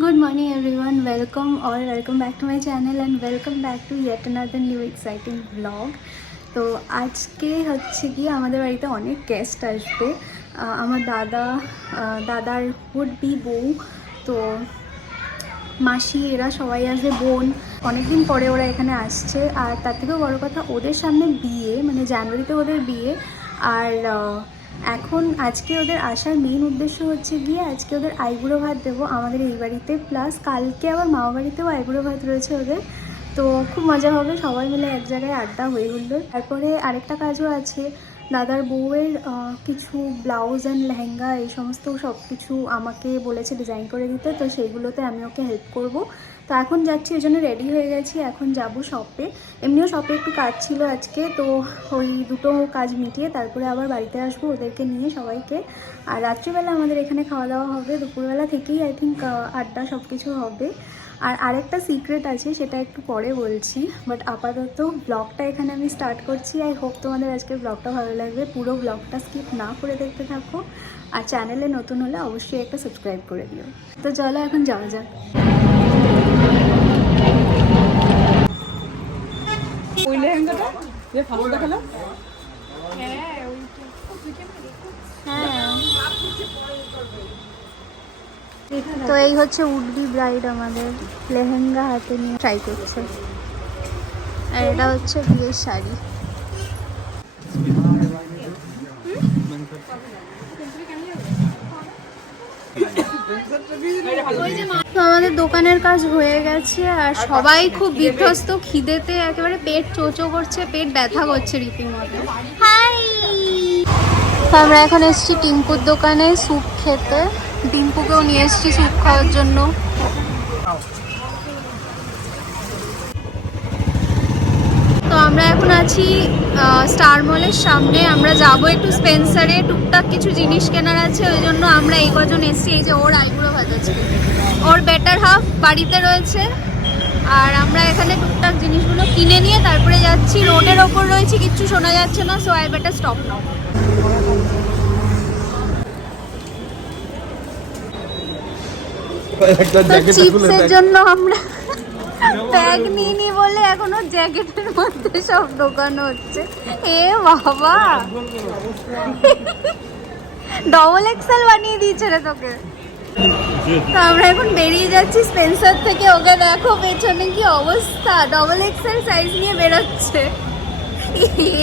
Good morning everyone, welcome back to my channel and welcome back to yet another new exciting vlog. তো আজকে হচ্ছে কি আমাদের বাড়িতে অনেক গেস্ট আসবে। আমার দাদার উড বি বউ, তো মাসি এরা সবাই আসবে, বোন, অনেকদিন পরে ওরা এখানে আসছে। আর তার থেকেও বড় কথা, ওদের সামনে বিয়ে, মানে জানুয়ারিতে ওদের বিয়ে। আর এখন আজকে ওদের আসার মেইন উদ্দেশ্য হচ্ছে গিয়ে আজকে ওদের আইবুড়ো ভাত দেবো আমাদের এই বাড়িতে, প্লাস কালকে আবার মামা বাড়িতেও আইবুড়ো ভাত রয়েছে ওদের। তো খুব মজা হবে, সবাই মিলে এক জায়গায় আড্ডা হয়ে উঠল। তারপরে আরেকটা কাজও আছে, দাদার বউয়ের কিছু ব্লাউজ অ্যান্ড লেহেঙ্গা এই সমস্ত সব কিছু আমাকে বলেছে ডিজাইন করে দিতে, তো সেইগুলোতে আমি ওকে হেল্প করব। তো এখন যাচ্ছি, ওই জন্য রেডি হয়ে গেছি, এখন যাব শপে। এমনিও শপে একটু কাজ ছিল আজকে, তো ওই দুটো কাজ মিটিয়ে তারপরে আবার বাড়িতে আসবো ওদেরকে নিয়ে সবাইকে। আর রাত্রিবেলা আমাদের এখানে খাওয়া দাওয়া হবে, দুপুরবেলা থেকেই আই থিঙ্ক আড্ডা সব কিছু হবে। আর আরেকটা সিক্রেট আছে, সেটা একটু পরে বলছি, বাট আপাতত ব্লগটা এখানে আমি স্টার্ট করছি। আই হোপ তোমাদের আজকের ব্লগটা ভালো লাগবে, পুরো ব্লগটা স্কিপ না করে দেখতে থাকো। আর চ্যানেলে নতুন হলে অবশ্যই একটা সাবস্ক্রাইব করে দিও। তো চলো এখন যাওয়া যাক। ওই লেহেঙ্গাটা যে ফাটো দেখালো, তো এই হচ্ছে উডবি ব্রাইড আমাদের লেহেঙ্গা হাতে নিয়ে ট্রাই করছে। আর এটা হচ্ছে বিয়ের শাড়ি। তো আমাদের দোকানের কাজ হয়ে গেছে আর সবাই খুব বিধ্বস্ত, খিদেতে একেবারে পেট চোচো করছে, পেট ব্যথা করছে রীতিমতো। হাই, তো আমরা এখন এসেছি টিম্পুর দোকানে স্যুপ খেতে। টিম্পুকেও নিয়ে এসেছি স্যুপ খাওয়ার জন্য। তো আমরা এখন আছি স্টার মলের সামনে। আমরা যাব একটু স্পেন্সারে, টুকটাক কিছু জিনিস কেনার আছে, ওই জন্য আমরা এই কজন এসেছি। এই যে ওর আইবুড়ো ভাত আছে, ওর বেটার হাফ বাড়িতে রয়েছে, আর আমরা এখানে টুকটাক জিনিসগুলো কিনে নিয়ে তারপরে যাচ্ছি। রোডের ওপর রয়েছে, কিচ্ছু শোনা যাচ্ছে না, সো আই বেটার স্টপ নাও। চিপসের জন্য আমরা ব্যাগ নিয়ে বলে এখনো জ্যাকেটের মধ্যে সব ঢোকানো হচ্ছে। এ বাবা, ডবল এক্সেল বানিয়ে দিয়েছে রে তোকে। তো আমরা এখন বেরিয়ে যাচ্ছি স্পেন্সার থেকে। ওকে দেখো পেছনে কি অবস্থা, ডবল এক্সেল সাইজ নিয়ে বেরোচ্ছে।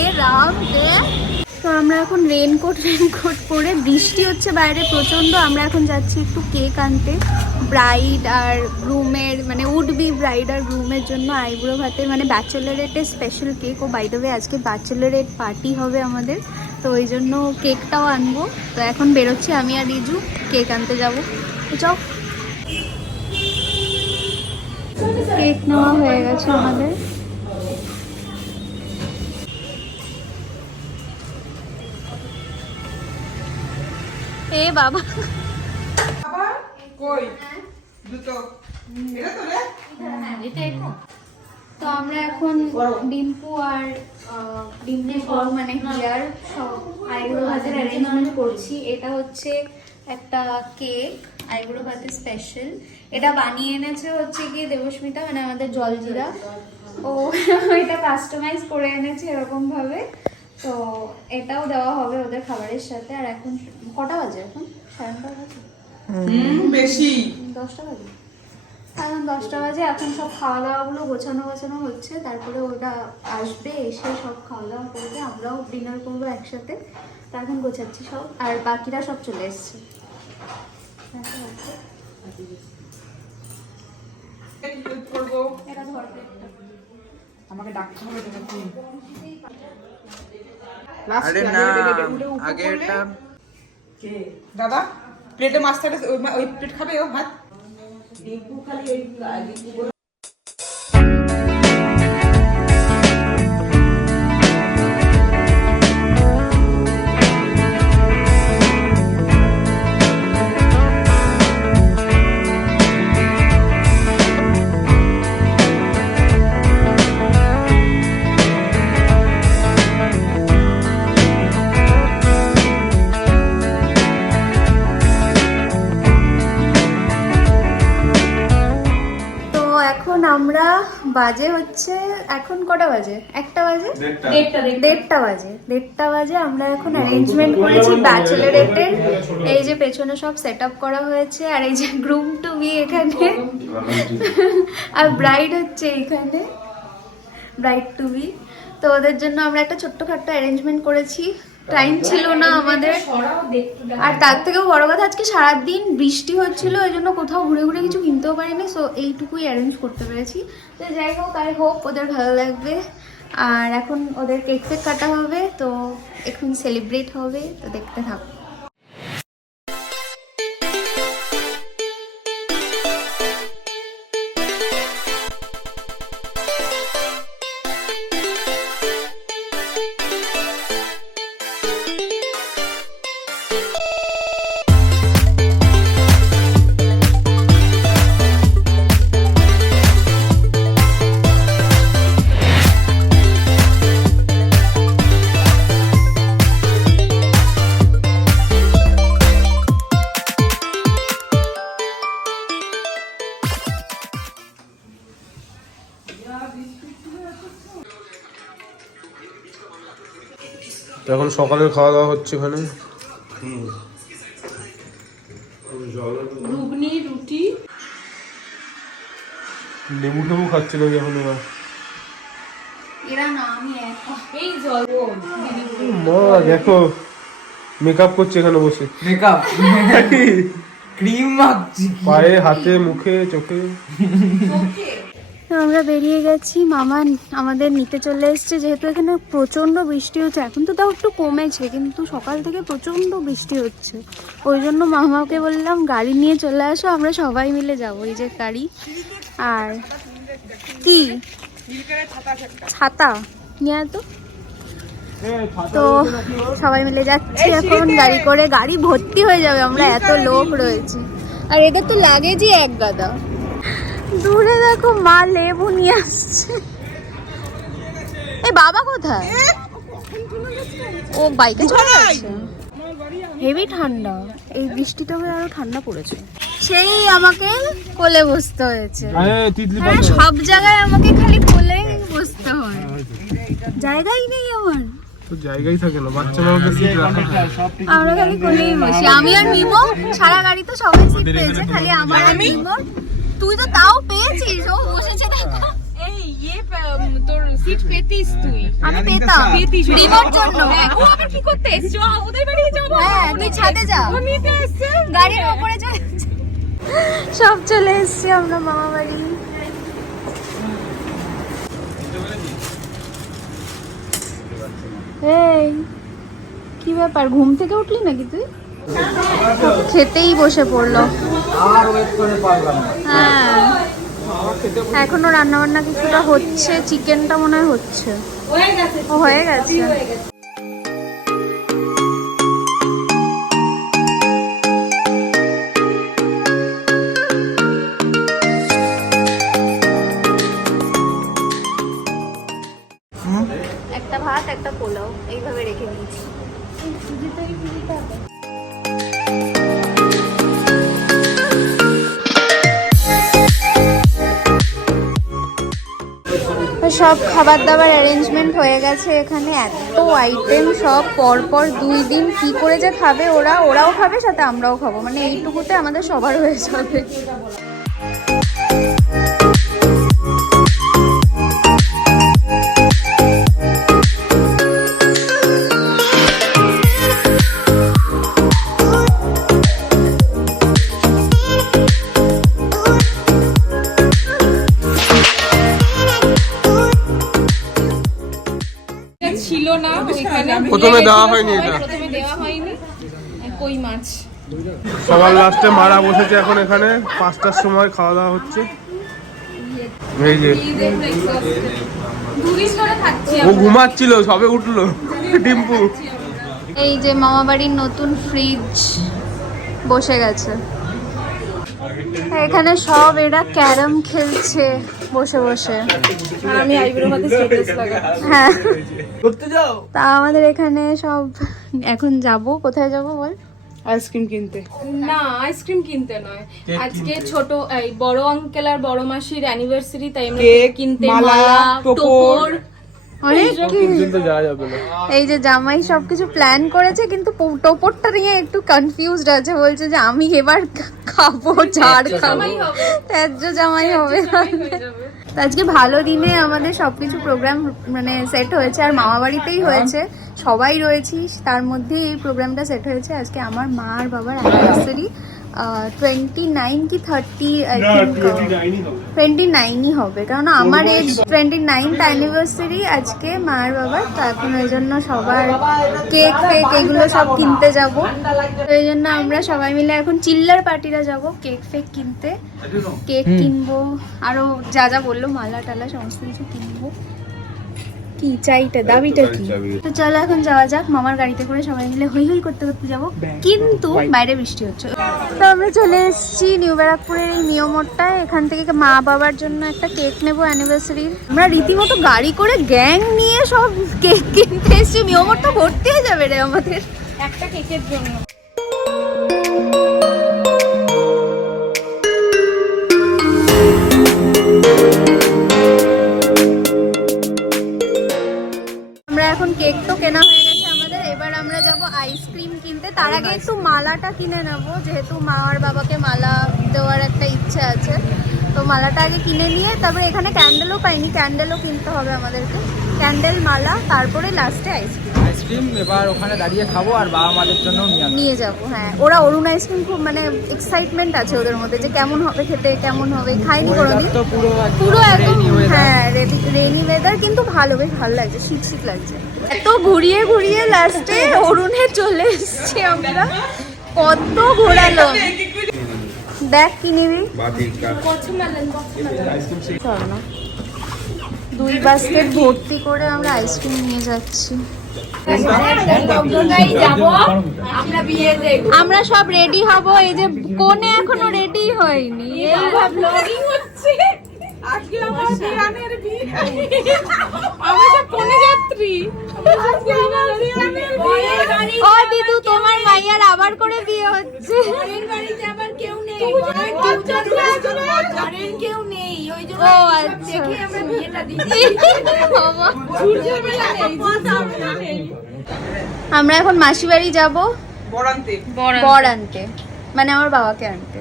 এ রাম দে। তো আমরা এখন রেনকোট পরে, বৃষ্টি হচ্ছে বাইরে প্রচণ্ড। আমরা এখন যাচ্ছি একটু কেক আনতে ব্রাইড আর গ্রুমের, মানে উড বি ব্রাইড আর গ্রুমের জন্য আইবুড়ো ভাতে, মানে ব্যাচেলারেটের স্পেশাল কেক। ও বাই দ্য ওয়ে আজকে ব্যাচেলারেট পার্টি হবে আমাদের, তো ওই জন্য কেকটাও আনবো। তো এখন বেরোচ্ছি আমি আর রিজু, কেক আনতে যাবো। তো চল, কেক নেওয়া হয়ে গেছে আমাদের। এ বাবা, কই দুটো এটা তো রে, তো আমরা এখন ডিম্পু আর ডিম্পুর বর মানে হিয়ার সব আইবুড়ো ভাতের অ্যারেঞ্জমেন্ট করছি। এটা হচ্ছে একটা কেক আইবুড়ো ভাতের স্পেশাল। এটা বানিয়ে এনেছে হচ্ছে গিয়ে দেবস্মিতা, মানে আমাদের জলজিরা। ও এটা কাস্টমাইজ করে এনেছে এরকম ভাবে। তো এটাও দেওয়া হবে ওদের খাবারের সাথে। আর এখন কটা বাজে? এখন 9:30 বাজে, বেশি 10টা বাজে। এখন 10টা বাজে। এখন সব খাওয়া দাওয়াগুলো গোছানো হচ্ছে, তারপরে ওটা আসবে, এসে সব খাওয়া দাওয়া করবে, আমরাও ডিনার করবো একসাথে। তো এখন গোছাচ্ছি সব, আর বাকিরা সব চলে এসছে। করবো, এটা ধর প্লেটটা। আমাকে ডাকতে হবে নাকি? আরে না, আগে এটা দাদা প্লেটে মাছ থাকলে ওই প্লেট খাবে ও ভাত। আমরা বাজে হচ্ছে এখন কটা বাজে? 1টা বাজে, 1:30 বাজে। আমরা এখন অ্যারেঞ্জমেন্ট করেছি ব্যাচেলরেটের। এই যে পেছনে সব সেট আপ করা হয়েছে, আর এই যে গ্রুম টু বি এখানে, আর ব্রাইড হচ্ছে এখানে, ব্রাইড টু বি। তো ওদের জন্য আমরা একটা ছোট্টখাট্ট অ্যারেঞ্জমেন্ট করেছি। টাইম ছিল না আমাদের, আর তার থেকেও বড় কথা আজকে সারাদিন বৃষ্টি হচ্ছিল, ওই জন্য কোথাও ঘুরে ঘুরে কিছু কিনতেও পারিনি। সো এইটুকুই অ্যারেঞ্জ করতে পেরেছি। তো যাই হোক, আই হোপ ওদের ভালো লাগবে। আর এখন ওদের কেক ফেক কাটা হবে, তো এখন সেলিব্রেট হবে, তো দেখতে থাকো। এখন সকালের খাওয়া দাওয়া হচ্ছে এখানে। ঘুগনি, রুটি, লেবু টেবু খাচ্ছিল এখন এরা। এরা না, আমি একা। এই জল মা দেখো মেকআপ করছে এখানে বসে, মেকআপ ক্রিম মাখছি পায়ে হাতে মুখে চোখে। আমরা বেরিয়ে গেছি, মামা আমাদের নিতে চলে এসেছে। যেহেতু এখানে প্রচণ্ড বৃষ্টি হচ্ছে, এখন তো তাও একটু কমেছে, কিন্তু সকাল থেকে প্রচণ্ড বৃষ্টি হচ্ছে। ওই জন্য মামাকে বললাম গাড়ি নিয়ে চলে আসো, আমরা সবাই মিলে যাবো। এই যে গাড়ি, আর কি ছাতা নিয়ে তো। তো সবাই মিলে যাচ্ছি এখন গাড়ি করে, গাড়ি ভর্তি হয়ে যাবে, আমরা এত লোক রয়েছি। আর এদের তো লাগেজই এক গাদা। দূরে দেখো মা লেবু নিয়ে আসছে। এই বাবা কোথায়? ও বাইকে চলে গেছে। হেভি ঠান্ডা, এই বৃষ্টিটা হয়ে আরো ঠান্ডা পড়েছে। সেই আমাকে কোলে বসতে হয়েছে। হ্যাঁ, সব জায়গায় আমাকে খালি কোলে বসতে হয়, জায়গাই নেই আমার। তো জায়গাই থাকে না, বাচ্চা মানুষের সিট রাখা হয়। আমরা খালি কোলেই বসি, আমি আর মিমো। সারা গাড়িতে সবাই সিট পেয়েছে, খালি আমার আর মিমো। তুই তো তাও পেয়েছিস, ও বসেছে দেখো। এই তোর সিট পেতিস তুই? আমি পেতাম রিমোর জন্য। ও আবার কি করতে এসছো? ওদের বাড়ি যাবো। হ্যাঁ, তুই ছাদে যা, ও নিতে এসছে গাড়ির উপরে চলে। সব চলে এসছি আমরা মামা বাড়ি। এই কি ব্যাপার, ঘুম থেকে উঠলি নাকি তুই? খেতেই বসে পড়লো। আর ওয়েট করে পারলাম না। হ্যাঁ, এখনো রান্না বান্না কিছুটা হচ্ছে, চিকেনটা মনে হয় হচ্ছে। ও হয়ে গেছে। একটা ভাত, একটা পোলাও এইভাবে রেখে দিয়েছি। সব খাবার দাবার অ্যারেঞ্জমেন্ট হয়ে গেছে এখানে। এত আইটেম, সব পরপর 2 দিন কি করে যে খাবে ওরাও খাবে, সাথে আমরাও খাবো, মানে এইটুকুতে আমাদের সবার হয়ে যাবে। ছিল না ওইখানে, প্রথমে দেওয়া হয়নি এটা, প্রথমে দেওয়া হয়নি কই মাছ। সবার লাস্টে মারা বসেছে এখন এখানে। 5টার সময় খাওয়া দাওয়া হচ্ছে। এই যে দুদিন ধরে খাচ্ছি। ও ঘুমাচ্ছিল, সবে উঠলো টিম্পু। এই যে মামা বাড়ির নতুন ফ্রিজ বসে গেছে এখানে, সব এরা ক্যারাম খেলছে বসে বসে। আর আমি আইব্রো হাতে স্ট্যাটাস লাগাচ্ছি। হ্যাঁ, করতে যাও। তা আমাদের এখানে সব এখন যাব। কোথায় যাব বল? আইসক্রিম কিনতে। না আইসক্রিম কিনতে নয়, আজকে ছোট এই বড় আঙ্কেল আর বড় মাসির অ্যানিভার্সারি, তাই আমরা কেক, কেক কিনতে, মালা, মালা, টোপর। টোপর। অনেক কিন্তু যাওয়া যাবে না। এই যে জামাই সবকিছু প্ল্যান করেছে, কিন্তু টোপরটা নিয়ে একটু কনফিউজড আছে, বলছে যে আমি এবার খাবো, ঝাড় খাবো, ত্যায্য জামাই হবে। তো আজকে ভালো দিনে আমাদের সবকিছু প্রোগ্রাম মানে সেট হয়েছে, আর মামা বাড়িতেই হয়েছে, সবাই রয়েছি, তার মধ্যে এই প্রোগ্রামটা সেট হয়েছে। আজকে আমার মা আর বাবার অ্যানিভার্সারি 29 কি 30 আই থিঙ্ক 29ই হবে, কারণ আমার এজ 29th অ্যানিভার্সারি আজকে মা আর বাবার। তো এখন ওই জন্য সবার কেক ফেক এগুলো সব কিনতে যাব, তো এই জন্য আমরা সবাই মিলে এখন চিল্লার পার্টিরা যাব কেক ফেক কিনতে, কেক কিনবো, আরো যা যা বললো মালা টালা সমস্ত কিছু কিনবো। কি চাইটা দাবিটা কি? তো চলো এখন যাওয়া যাক, মামার গাড়িতে করে সবাই মিলে হই হই করতে করতে যাবো, কিন্তু বাইরে বৃষ্টি হচ্ছে। তো আমরা চলে এসেছি নিউ ব্যারাকপুরের এই নিয়মটায়, এখান থেকে মা বাবার জন্য একটা কেক নেবো অ্যানিভার্সারির। আমরা রীতিমতো গাড়ি করে গ্যাং নিয়ে সব কেক কিনতে এসেছি, নিয়মটা ভর্তি হয়ে যাবে রে আমাদের একটা কেকের জন্য। আমরা এখন কেক তো কেনা হয়ে গেছে আমাদের, এবার আমরা যাব আইসক্রিম কিনতে। তার আগে একটু মালাটা কিনে নেবো, যেহেতু মা আর বাবাকে মালা দেওয়ার একটা ইচ্ছে আছে, তো মালাটা আগে কিনে নিয়ে তারপরে এখানে ক্যান্ডেলও পাইনি, ক্যান্ডেলও কিনতে হবে আমাদেরকে, ক্যান্ডেল মালা, তারপরে লাস্টে আইসক্রিম এবার ওখানে দাঁড়িয়ে খাবো, আর বাবা মাদের জন্য নিয়ে যাবো। হ্যাঁ, ওরা অরুণ আইসক্রিম খুব মানে এক্সাইটমেন্ট আছে ওদের মধ্যে, যে কেমন হবে খেতে, কেমন হবে, খাইনি কোনোদিন। তো পুরো পুরো একদম rainy weather। হ্যাঁ রেনি ওয়েদার, কিন্তু ভালো, বেশ ভালো লাগছে, শীত শীত লাগছে। এত ঘুরিয়ে ঘুরিয়ে লাস্টে অরুণে চলে এসছি আমরা, কত ঘোরালো। দেখ কি নিবি? চল না, 2 বাস্কেট ভর্তি করে আমরা আইসক্রিম নিয়ে যাচ্ছি। আমরা সব রেডি হব, এই যে কোনে এখনো রেডি হয়নি, এই ব্লগিং হচ্ছে আজকে আমার বিয়ানের বিয়ে, আমি সব কোনে যাত্রী, আজকে আমার বিয়ানের বিয়ে। ও দিদু, তোমার মাইয়ার আবার করে বিয়ে হচ্ছে। পরের বাড়িতে আবার কেউ নেই, ঘরের কেউ নেই, ওই জন্য ও সব আচ্ছা, দেখে আমরা বিয়েটা দিচ্ছি। বাবা। সূর্যের বেলা নেই, কথা নেই। আমরা এখন মাসি বাড়ি যাবো বরান্তে। বর আনতে, মানে আমার বাবাকে আনতে।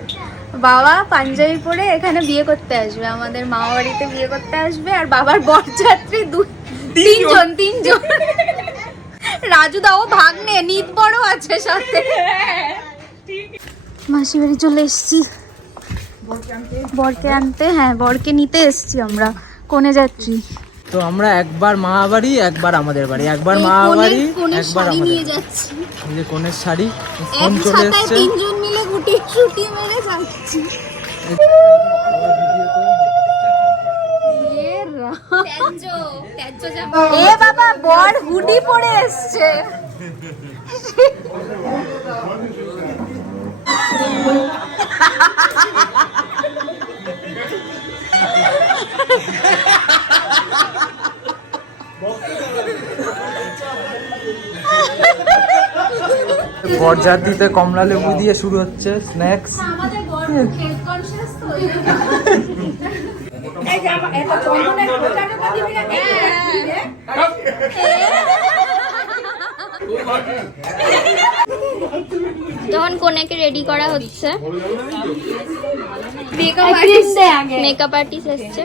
বাবা পাঞ্জাবি পরে এখানে বিয়ে করতে আসবে, আমাদের মামা বাড়িতে বিয়ে করতে আসবে, আর বাবার বরযাত্রী তিনজন। রাজু দাও ভাগ্নে, নিত বড় আছে সাথে। মাসি বাড়ি চলে এসছি বরকে আনতে, হ্যাঁ বরকে নিতে এসছি আমরা, কোনে যাচ্ছি। তো আমরা একবার মা বাড়ি, একবার আমাদের বাড়ি, একবার এই মা বাড়ি, কোণের একবার শাড়ি আমাদের নিয়ে বাড়ি। যাচ্ছি, এই যে কোণের শাড়ি এক ফোন চলে ছাতায় এসছে। 3 জন মিলে গুটি ছুটি মেরে যাচ্ছি। এ বাবা, বর হুডি পরে এসছে। বরযাত্রীতে কমলা লেবু দিয়ে শুরু হচ্ছে স্ন্যাক্স। আমাদের বর হেলথ কনসিয়াস তো, তখন কোনেকে রেডি করা হচ্ছে, মেকআপ আর্টিস্ট এসছে।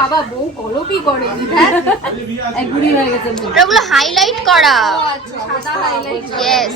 বাবা বউ কলপি করে, ওগুলো হাইলাইট করা, সাদা হাইলাইট। ইয়েস।